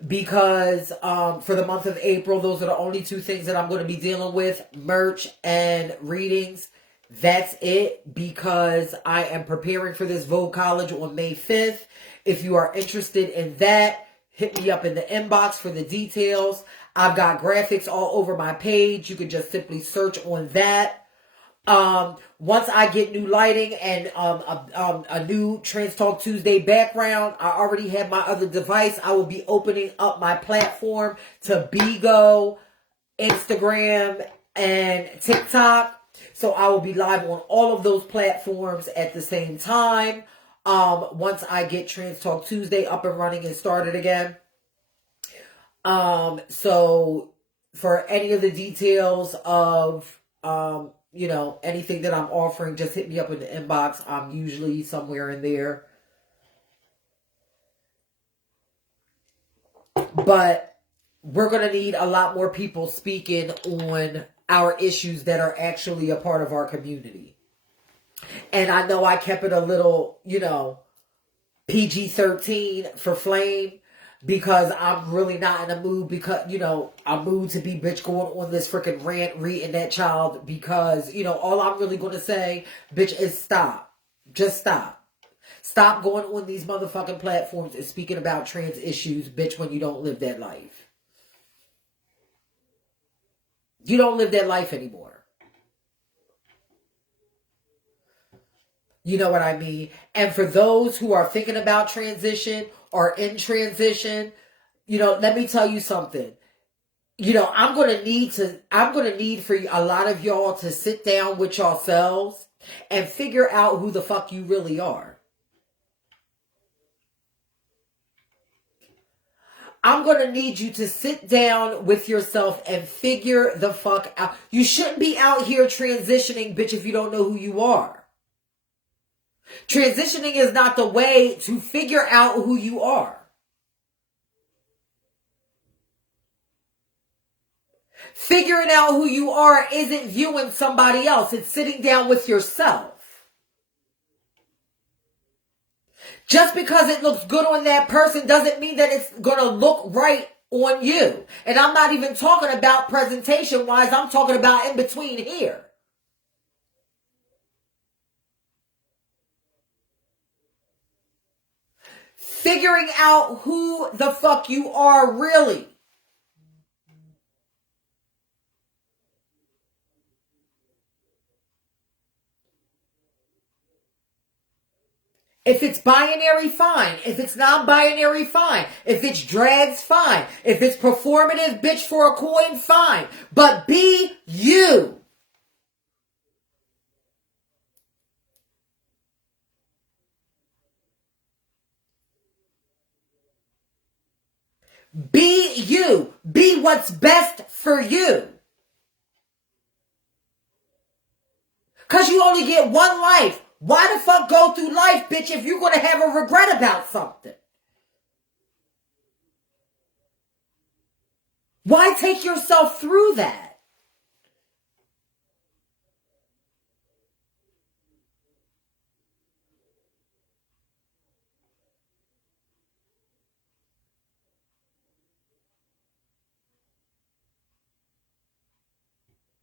Because for the month of April, those are the only 2 things that I'm going to be dealing with, merch and readings. That's it, because I am preparing for this Vogue College on May 5th. If you are interested in that, hit me up in the inbox for the details. I've got graphics all over my page. You can just simply search on that. Once I get new lighting and a new Trans Talk Tuesday background, I already have my other device. I will be opening up my platform to Bigo, Instagram, and TikTok. So I will be live on all of those platforms at the same time. Once I get Trans Talk Tuesday up and running and started again. So for any of the details of anything that I'm offering, just hit me up in the inbox. I'm usually somewhere in there. But we're going to need a lot more people speaking on our issues that are actually a part of our community. And I know I kept it a little, PG-13 for Flame, because I'm really not in a mood, because, I'm moved to be bitch going on this freaking rant, reading that child, because, all I'm really going to say, bitch, is stop. Just stop. Stop going on these motherfucking platforms and speaking about trans issues, bitch, when you don't live that life. You don't live that life anymore. You know what I mean? And for those who are thinking about transition or in transition, let me tell you something. I'm going to need for a lot of y'all to sit down with yourselves and figure out who the fuck you really are. I'm going to need you to sit down with yourself and figure the fuck out. You shouldn't be out here transitioning, bitch, if you don't know who you are. Transitioning is not the way to figure out who you are. Figuring out who you are isn't viewing somebody else. It's sitting down with yourself. Just because it looks good on that person doesn't mean that it's going to look right on you. And I'm not even talking about presentation-wise. I'm talking about in between here. Figuring out who the fuck you are really. If it's binary, fine. If it's non-binary, fine. If it's drags, fine. If it's performative, bitch for a coin, fine. But be you. Be you. Be what's best for you. Because you only get one life. Why the fuck go through life, bitch, if you're going to have a regret about something? Why take yourself through that?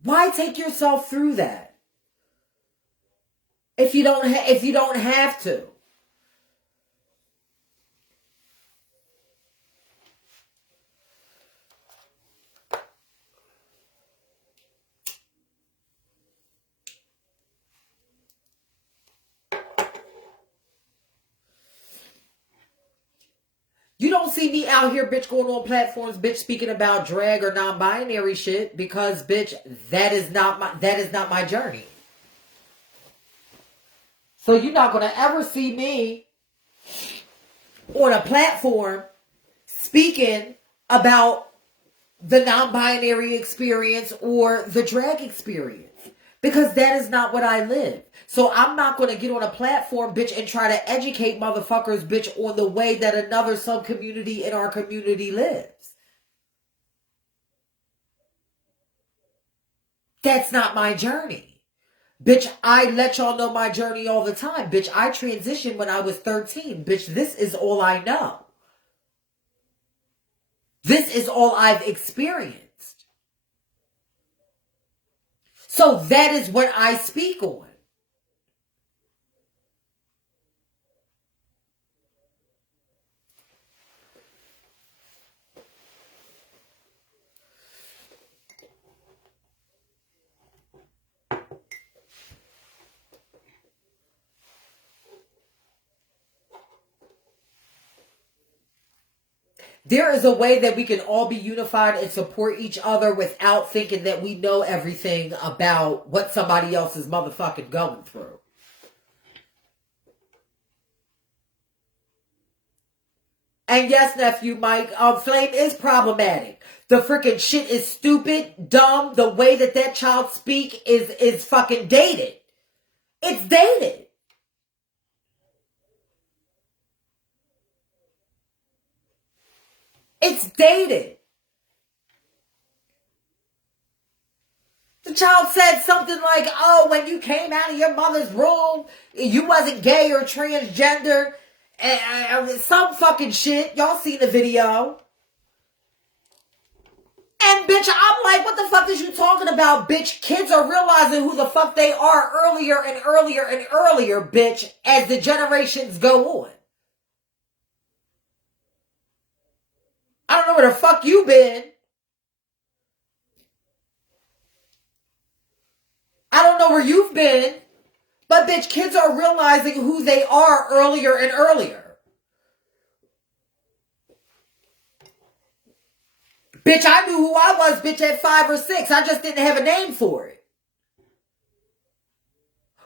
Why take yourself through that? If you don't have to. You don't see me out here, bitch, going on platforms, bitch, speaking about drag or non-binary shit because, bitch, that is not my journey. So you're not going to ever see me on a platform speaking about the non-binary experience or the drag experience. Because that is not what I live. So I'm not going to get on a platform, bitch, and try to educate motherfuckers, bitch, on the way that another sub-community in our community lives. That's not my journey. Bitch, I let y'all know my journey all the time. Bitch, I transitioned when I was 13. Bitch, this is all I know. This is all I've experienced. So that is what I speak on. There is a way that we can all be unified and support each other without thinking that we know everything about what somebody else is motherfucking going through. And yes, nephew Mike, Flame is problematic. The freaking shit is stupid, dumb. The way that child speak is fucking dated. It's dated. It's dated. The child said something like, oh, when you came out of your mother's room, you wasn't gay or transgender. And some fucking shit. Y'all seen the video. And bitch, I'm like, what the fuck is you talking about, bitch? Kids are realizing who the fuck they are earlier and earlier and earlier, bitch, as the generations go on. I don't know where the fuck you been. I don't know where you've been. But bitch, kids are realizing who they are earlier and earlier. Bitch, I knew who I was, bitch, at 5 or 6. I just didn't have a name for it.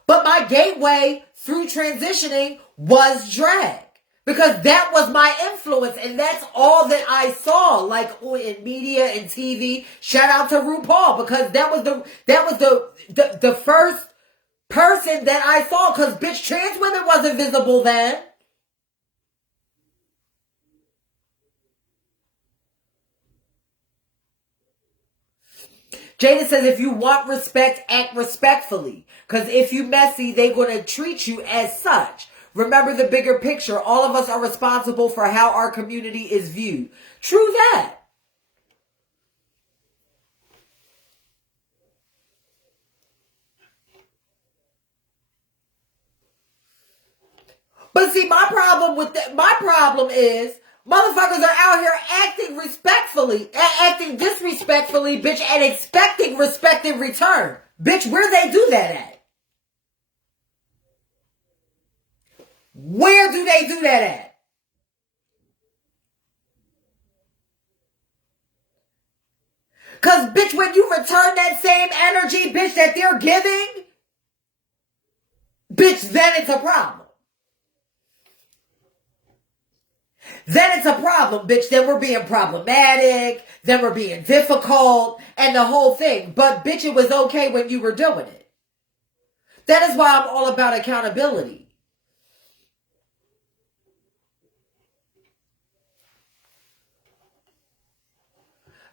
But my gateway through transitioning was drag. Because that was my influence, and that's all that I saw, like in media and TV. Shout out to RuPaul, because that was the first person that I saw, because bitch, trans women wasn't visible then. Jada says, if you want respect, act respectfully. Because if you messy, they're going to treat you as such. Remember the bigger picture. All of us are responsible for how our community is viewed. True that. But see, my problem is motherfuckers are out here acting disrespectfully, bitch, and expecting respect in return. Bitch, where they do that at? Where do they do that at? Because, bitch, when you return that same energy, bitch, that they're giving, bitch, then it's a problem. Then it's a problem, bitch. Then we're being problematic. Then we're being difficult. And the whole thing. But, bitch, it was okay when you were doing it. That is why I'm all about accountability.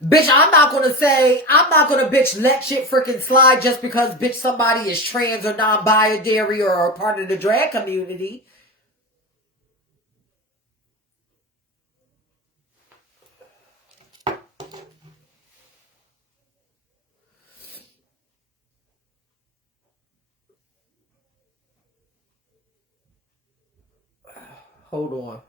Bitch, I'm not going to bitch let shit freaking slide just because bitch somebody is trans or non-binary or a part of the drag community. Hold on.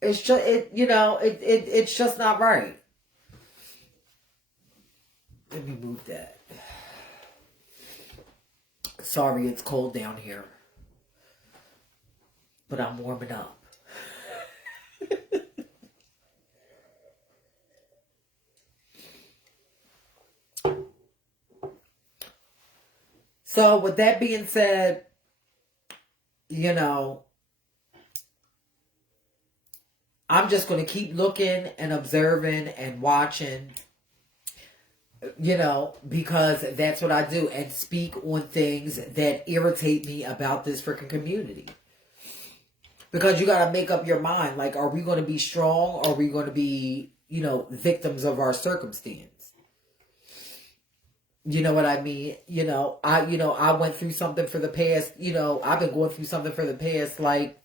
It's just it's just not right. Let me move that. Sorry, it's cold down here. But I'm warming up. So with that being said, I'm just going to keep looking and observing and watching, because that's what I do, and speak on things that irritate me about this freaking community. Because you got to make up your mind. Like, are we going to be strong or are we going to be, victims of our circumstance? You know what I mean? I went through something for the past, I've been going through something for the past, like,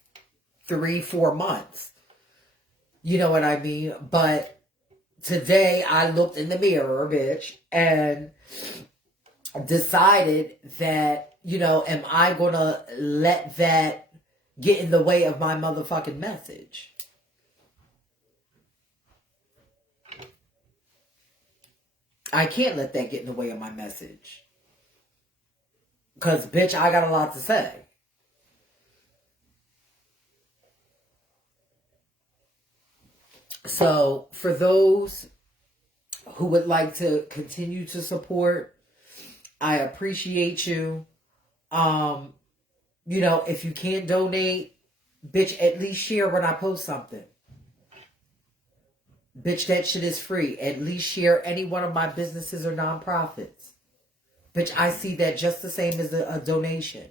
3-4 months. You know what I mean? But today I looked in the mirror, bitch, and decided that, am I going to let that get in the way of my motherfucking message? I can't let that get in the way of my message. Because, bitch, I got a lot to say. So, for those who would like to continue to support, I appreciate you. If you can't donate, bitch, at least share when I post something. Bitch, that shit is free. At least share any one of my businesses or nonprofits. Bitch, I see that just the same as a donation.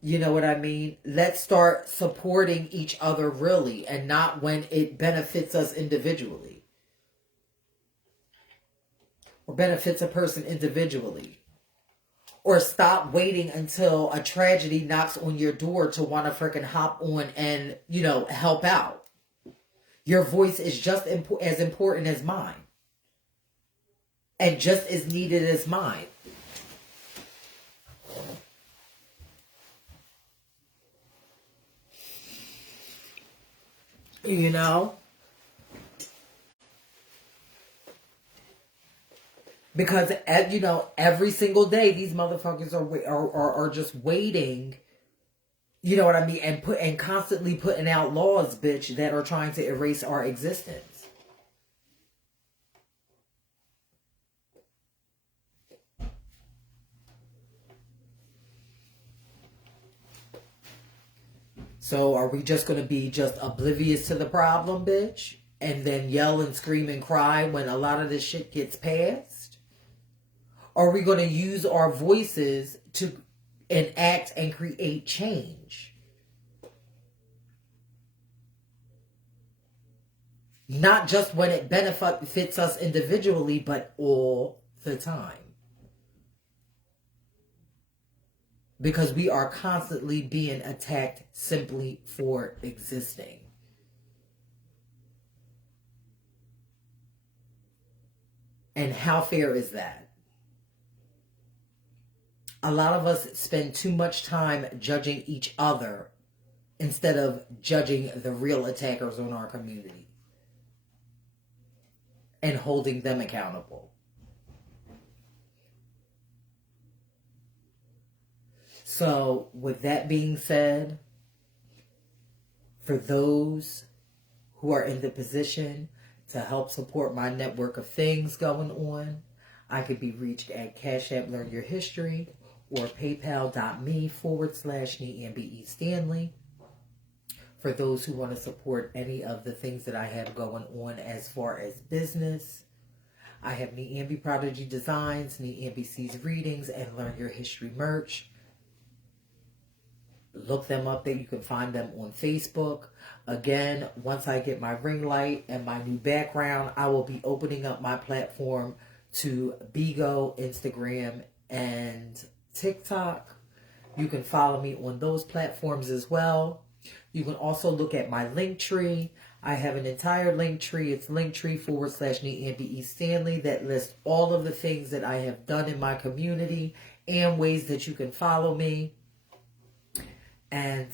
You know what I mean? Let's start supporting each other really, and not when it benefits us individually. Or benefits a person individually. Or stop waiting until a tragedy knocks on your door to want to freaking hop on and, help out. Your voice is just as important as mine. And just as needed as mine. Because, every single day these motherfuckers are just waiting. You know what I mean? And constantly putting out laws, bitch, that are trying to erase our existence. So are we just going to be just oblivious to the problem, bitch? And then yell and scream and cry when a lot of this shit gets passed? Or are we going to use our voices to enact and create change. Not just when it benefits us individually, but all the time. Because we are constantly being attacked simply for existing. And how fair is that? A lot of us spend too much time judging each other instead of judging the real attackers on our community and holding them accountable. So, with that being said, for those who are in the position to help support my network of things going on, I could be reached at Cashapp Learn Your History or paypal.me/Niambi E Stanley. For those who want to support any of the things that I have going on as far as business, I have Niambi Prodigy Designs, Niambi Sees Readings, and Learn Your History merch. Look them up there. You can find them on Facebook. Again, once I get my ring light and my new background, I will be opening up my platform to Bigo, Instagram, and TikTok. You can follow me on those platforms as well. You can also look at my link tree. I have an entire link tree. It's linktree/Niambi E Stanley that lists all of the things that I have done in my community and ways that you can follow me. And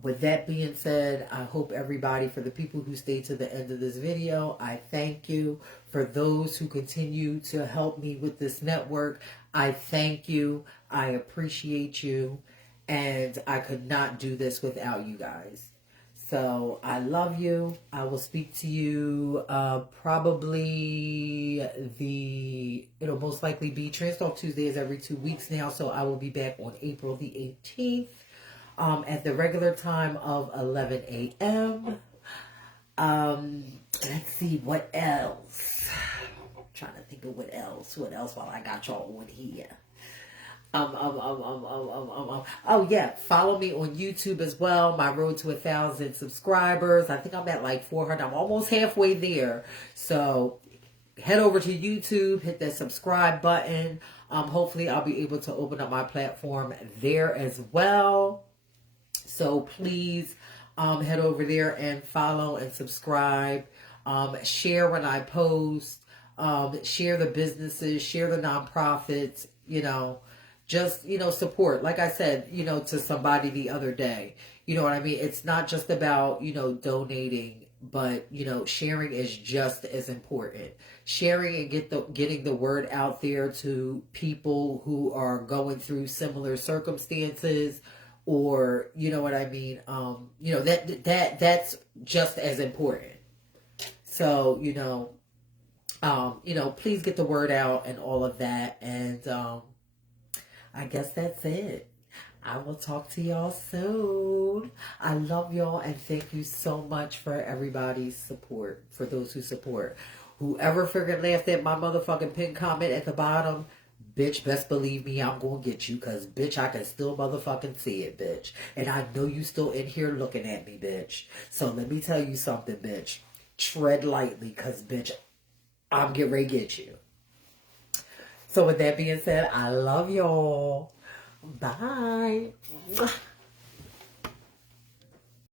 with that being said, I hope everybody, for the people who stayed to the end of this video, I thank you. For those who continue to help me with this network, I thank you. I appreciate you. And I could not do this without you guys. So I love you. I will speak to you probably it'll most likely be Trans Talk Tuesdays every 2 weeks now. So I will be back on April the 18th. At the regular time of 11 a.m. Let's see what else. I'm trying to think of what else while I got y'all on here. Oh yeah, follow me on YouTube as well. My road to 1,000 subscribers. I think I'm at like 400. I'm almost halfway there. So head over to YouTube, hit that subscribe button. Hopefully I'll be able to open up my platform there as well. So please head over there and follow and subscribe. Share when I post. Share the businesses. Share the nonprofits. Just, support. Like I said, to somebody the other day. You know what I mean? It's not just about, donating. But, sharing is just as important. Sharing and getting the word out there to people who are going through similar circumstances. Or, you know what I mean? That's just as important. So, please get the word out and all of that. And I guess that's it. I will talk to y'all soon. I love y'all and thank you so much for everybody's support. For those who support. Whoever freaking laughed at my motherfucking pinned comment at the bottom, bitch, best believe me, I'm gonna get you, cause bitch, I can still motherfucking see it, bitch. And I know you still in here looking at me, bitch. So let me tell you something, bitch. Tread lightly, cause bitch, I'm getting ready to get you. So with that being said, I love y'all. Bye.